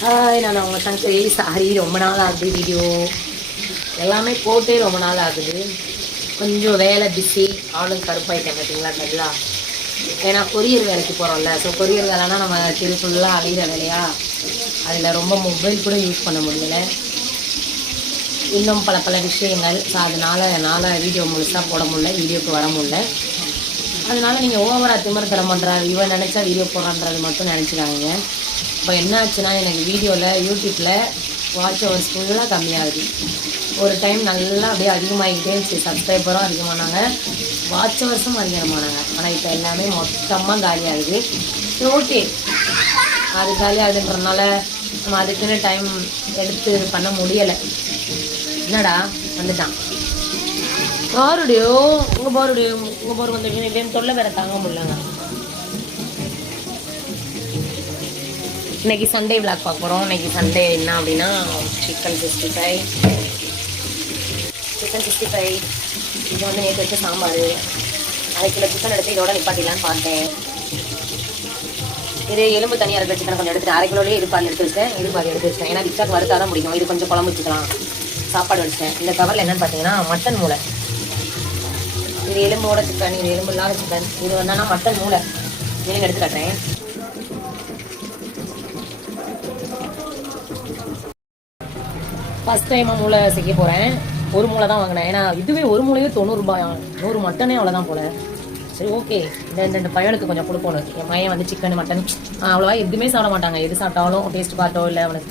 Hi, நான் உங்க Sankari. Sorry, ரொம்ப நாள் ஆகுது வீடியோ எல்லாமே போட்டே ரொம்ப நாள் ஆகுது. கொஞ்சம் வேலை பிஸி, ஆளும் கருப்பாயிட்டேன் பார்த்தீங்களா நல்லா. ஏன்னா கொரியர் வேலைக்கு போகிறோம்ல. ஸோ கொரியர் வேலைனா நம்ம திரு ஃபுல்லாக அழிகிற வேலையா, அதில் ரொம்ப மொபைல் கூட யூஸ் பண்ண முடியல. இன்னும் பல பல விஷயங்கள். ஸோ அதனால் என்னால் வீடியோ முழுசாக போட முடியல, வீடியோக்கு வர முடியல. அதனால் நீங்கள் ஓவராக திமிர்த்தரம் பண்ணுறாரு இவன் நினச்சா வீடியோ போடுறான்றது மட்டும் நினச்சிக்காங்க. இப்போ என்ன ஆச்சுன்னா, எனக்கு வீடியோவில் யூடியூப்பில் வாட்ச் ஹவர்ஸ் ஃபுல்லாக கம்மியாகுது. ஒரு டைம் நல்லா அப்படியே அதிகமாகிக்கிட்டே இருந்துச்சு. சப்ஸ்கிரைபரும் அதிகமானாங்க, வாட்ச் ஹவர்ஸும் அதிகமானாங்க. ஆனால் இப்போ எல்லாமே மொத்தமாக காலியாகுது. ஓகே, அது காலியாகுதுன்றதுனால நம்ம அதுக்குன்னு டைம் எடுத்து பண்ண முடியலை. என்னடா வந்துட்டான் பாருடையோ, உங்கள் போர் வந்து தொல்லை வேற தாங்க முடியலங்க. இன்னைக்கு சண்டே விளாக் பார்க்க போகிறோம். இன்னைக்கு சண்டே என்ன அப்படின்னா சிக்கன் 65. இது வந்து நேற்று வச்ச சாம்பார். 1/2 கிலோ சிக்கன் எடுத்து இதோட நிப்பாட்டிடலான்னு பார்த்தேன். இது எலும்பு தனியாக இருக்கிற சிக்கன் கொஞ்சம் எடுத்துட்டு 1/2 கிலோலேயே இது பாதி எடுத்து வச்சிட்டேன். இது பாதி எடுத்து வச்சிட்டேன். ஏன்னா விசாக்கு வறுத்தா தான் பிடிக்கும். இது கொஞ்சம் குழம்பு வச்சுக்கலாம். சாப்பாடு வச்சிட்டேன். இந்த கவரில் என்னன்னு பார்த்தீங்கன்னா மட்டன் மூளை. இது எலும்போட சிக்கன், இது எலும்பு இல்லாத சிக்கன். இது வந்தானா மட்டன் மூளை. மீனுங்க எடுத்து காட்டுறேன். ஃபஸ்ட் டைமாக மூளை செய்ய போகிறேன். ஒரு மூளை தான் வாங்கினேன். ஏன்னா இதுவே ஒரு மூளையே 90 ரூபாயா. 100 மட்டனே அவ்வளோதான் போல. சரி, ஓகே, இந்த பையனுக்கு கொஞ்சம் கொடுக்கணும். என் பையன் வந்து சிக்கன் மட்டன் அவ்வளோவா எதுவுமே சாப்பிட மாட்டாங்க. எது சாப்பிட்டாலும் டேஸ்ட் பார்த்தோ இல்லை அவனுக்கு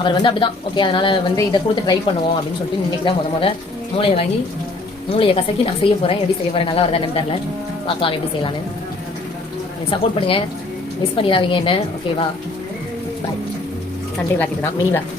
அவர் வந்து அப்படி தான். ஓகே, அதனால் வந்து இதை கொடுத்து ட்ரை பண்ணுவோம் அப்படின்னு சொல்லிட்டு இன்றைக்கி தான் முத மூளையை வாங்கி மூளையை கசக்கி நான் செய்ய போகிறேன். எப்படி செய்ய போகிறேன், நல்லா வருதான்னு தெரியல. பார்க்கலாம் எப்படி செய்யலான்னு. சப்போர்ட் பண்ணுங்கள், மிஸ் பண்ணிடாதீங்க என்ன. ஓகேவா? பாய். சண்டே விளாக்கிட்டு தான் மினி விளாக்.